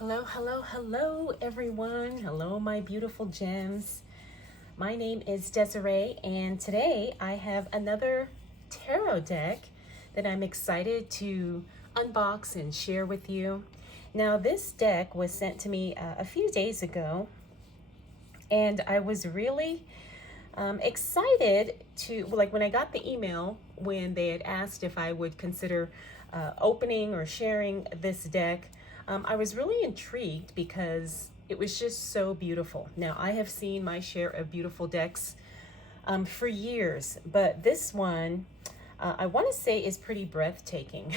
Hello, hello, hello, everyone. Hello, my beautiful gems. My name is Desiree, and today I have another tarot deck that I'm excited to unbox and share with you. Now, this deck was sent to me a few days ago, and I was really excited to, like, when I got the email when they had asked if I would consider opening or sharing this deck. I was really intrigued because it was just so beautiful. Now, I have seen my share of beautiful decks for years, but this one I want to say is pretty breathtaking,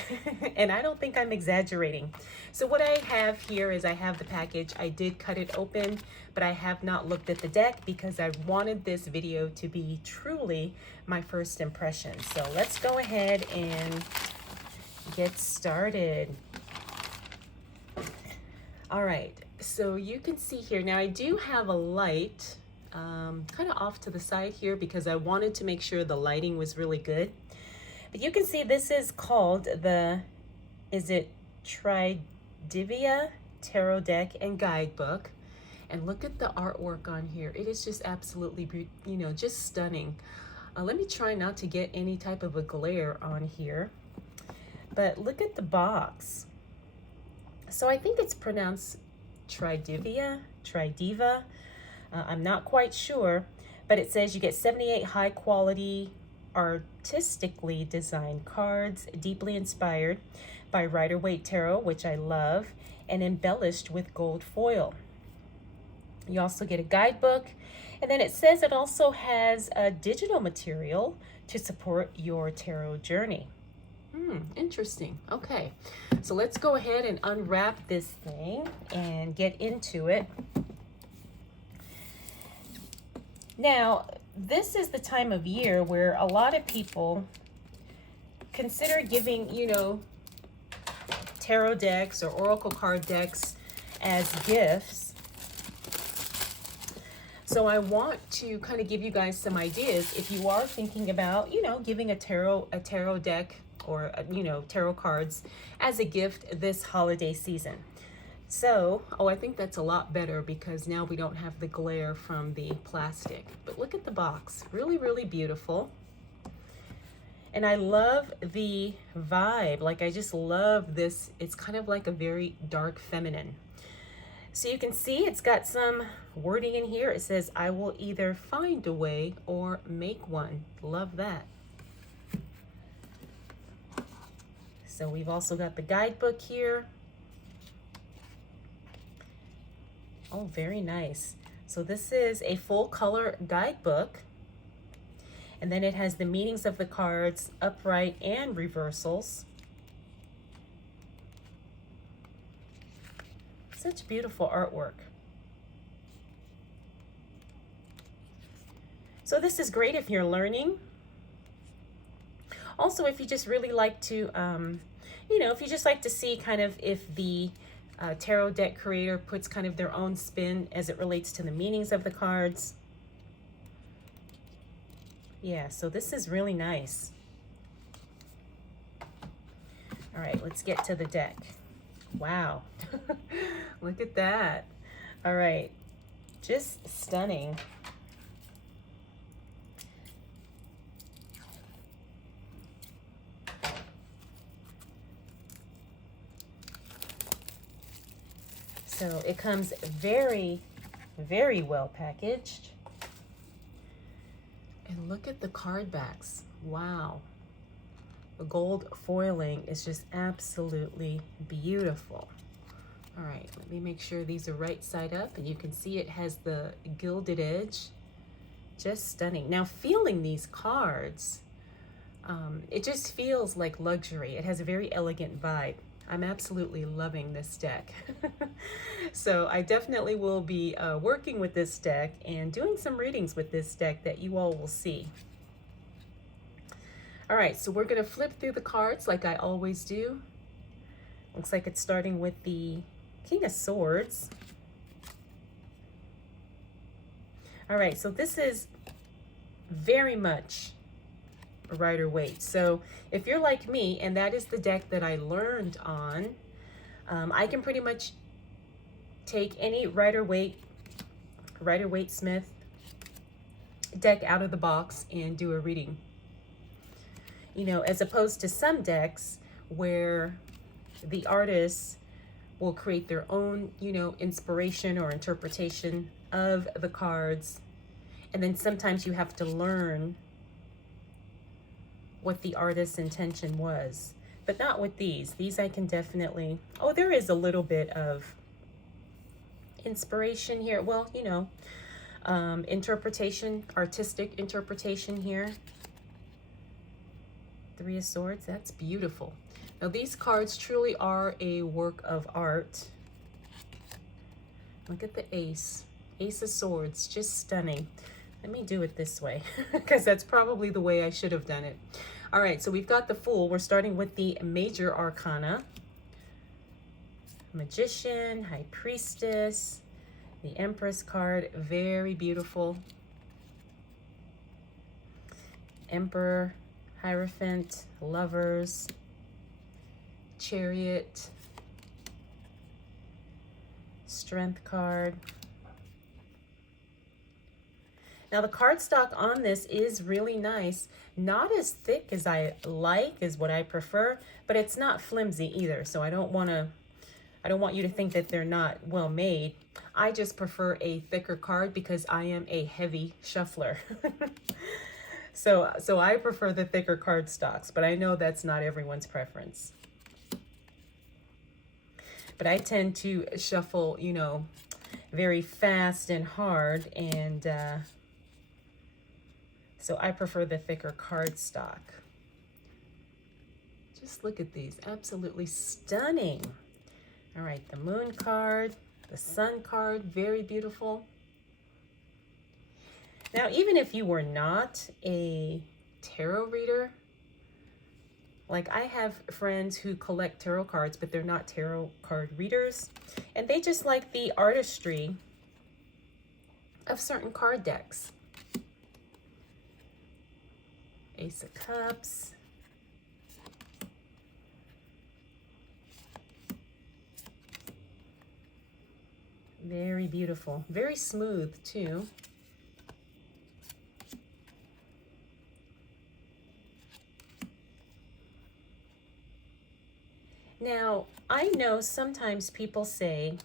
and I don't think I'm exaggerating. So what I have here is I have the package. I did cut it open, but I have not looked at the deck because I wanted this video to be truly my first impression. So let's go ahead and get started. All right, so you can see here, now I do have a light kind of off to the side here because I wanted to make sure the lighting was really good. But you can see this is called is it Tridevia Tarot Deck and Guidebook. And look at the artwork on here. It is just absolutely, just stunning. Let me try not to get any type of a glare on here. But look at the box. So I think it's pronounced Trideva. I'm not quite sure, but it says you get 78 high quality, artistically designed cards, deeply inspired by Rider-Waite Tarot, which I love, and embellished with gold foil. You also get a guidebook, and then it says it also has a digital material to support your tarot journey. Interesting. Okay, so let's go ahead and unwrap this thing and get into it. Now, this is the time of year where a lot of people consider giving, tarot decks or oracle card decks as gifts. So I want to kind of give you guys some ideas if you are thinking about, giving a tarot deck or, tarot cards as a gift this holiday season. So, I think that's a lot better because now we don't have the glare from the plastic. But look at the box, really, really beautiful. And I love the vibe, like I just love this. It's kind of like a very dark feminine. So you can see it's got some wording in here. It says, I will either find a way or make one. Love that. So we've also got the guidebook here. Oh, very nice. So this is a full color guidebook. And then it has the meanings of the cards, upright and reversals. Such beautiful artwork. So this is great if you're learning. Also, if you just really like to, if you just like to see kind of if the tarot deck creator puts kind of their own spin as it relates to the meanings of the cards. Yeah, so this is really nice. All right, let's get to the deck. Wow, look at that. All right, just stunning. So it comes very, very well packaged. And look at the card backs. Wow. The gold foiling is just absolutely beautiful. All right, let me make sure these are right side up, and you can see it has the gilded edge. Just stunning. Now, feeling these cards, it just feels like luxury. It has a very elegant vibe. I'm absolutely loving this deck. So I definitely will be working with this deck and doing some readings with this deck that you all will see. All right, so we're gonna flip through the cards like I always do. Looks like it's starting with the King of Swords. All right, so this is very much Rider-Waite. So if you're like me, and that is the deck that I learned on, I can pretty much take any Rider-Waite Smith deck out of the box and do a reading. You know, as opposed to some decks where the artists will create their own, you know, inspiration or interpretation of the cards. And then sometimes you have to learn what the artist's intention was. But not with these. These I can definitely, oh, there is a little bit of inspiration here. Well, you know, interpretation, artistic interpretation here. Three of Swords, that's beautiful. Now these cards truly are a work of art. Look at the Ace of Swords, just stunning. Let me do it this way because that's probably the way I should have done it. All right, so we've got the Fool. We're starting with the Major Arcana. Magician, High Priestess, the Empress card, very beautiful. Emperor, Hierophant, Lovers, Chariot, Strength card. Now the cardstock on this is really nice. Not as thick as I like, is what I prefer, but it's not flimsy either. So I don't want you to think that they're not well made. I just prefer a thicker card because I am a heavy shuffler. So I prefer the thicker cardstocks, but I know that's not everyone's preference. But I tend to shuffle, you know, very fast and hard, and so I prefer the thicker cardstock. Just look at these, absolutely stunning. All right, the Moon card, the Sun card, very beautiful. Now, even if you were not a tarot reader, like I have friends who collect tarot cards, but they're not tarot card readers, and they just like the artistry of certain card decks. Ace of Cups. Very beautiful. Very smooth, too. Now, I know sometimes people say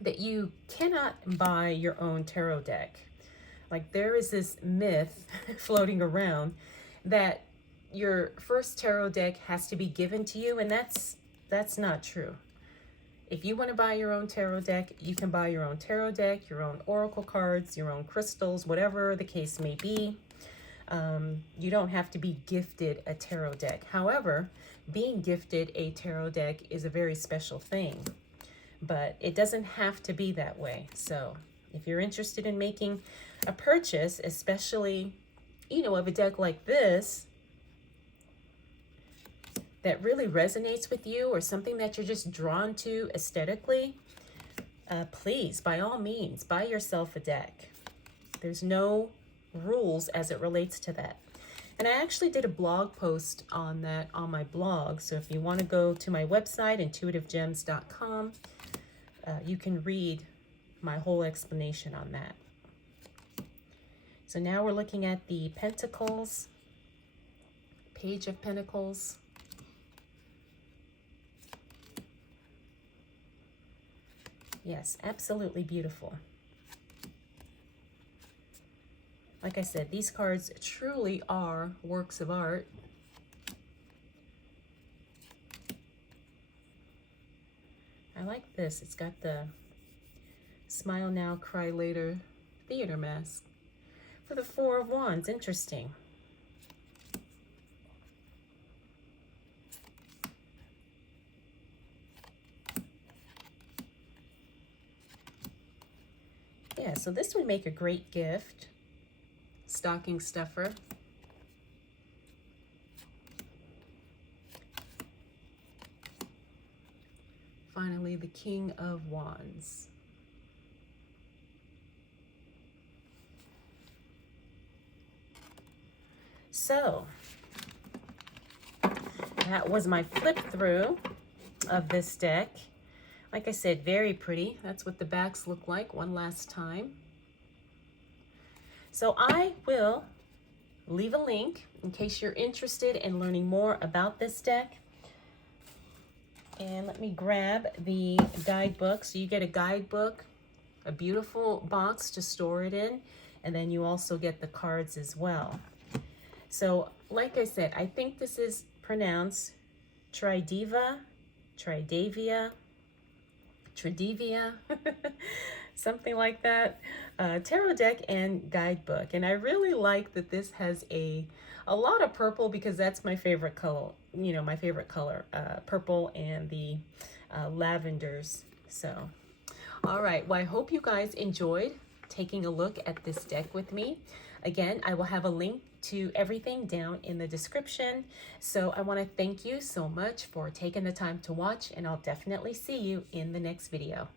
that you cannot buy your own tarot deck. Like there is this myth floating around that your first tarot deck has to be given to you, and that's not true. If you want to buy your own tarot deck, you can buy your own tarot deck, your own oracle cards, your own crystals, whatever the case may be. You don't have to be gifted a tarot deck. However, being gifted a tarot deck is a very special thing, but it doesn't have to be that way. So if you're interested in making a purchase, especially, you know, of a deck like this that really resonates with you, or something that you're just drawn to aesthetically, please, by all means, buy yourself a deck. There's no rules as it relates to that. And I actually did a blog post on that on my blog. So if you want to go to my website, intuitivegems.com, you can read my whole explanation on that. So now we're looking at the Pentacles, Page of Pentacles. Yes, absolutely beautiful. Like I said, these cards truly are works of art. I like this. It's got the Smile Now, Cry Later theater mask for the Four of Wands. Interesting. Yeah, so this would make a great gift. Stocking stuffer. Finally, the King of Wands. So, that was my flip through of this deck. Like I said, very pretty. That's what the backs look like one last time. So I will leave a link in case you're interested in learning more about this deck. And let me grab the guidebook. So you get a guidebook, a beautiful box to store it in, and then you also get the cards as well. So like I said, I think this is pronounced Tridevia, something like that, tarot deck and guidebook. And I really like that this has a lot of purple, because that's my favorite color, you know, my favorite color, purple and the lavenders. So, all right, well, I hope you guys enjoyed taking a look at this deck with me. Again, I will have a link to everything down in the description. So I want to thank you so much for taking the time to watch, and I'll definitely see you in the next video.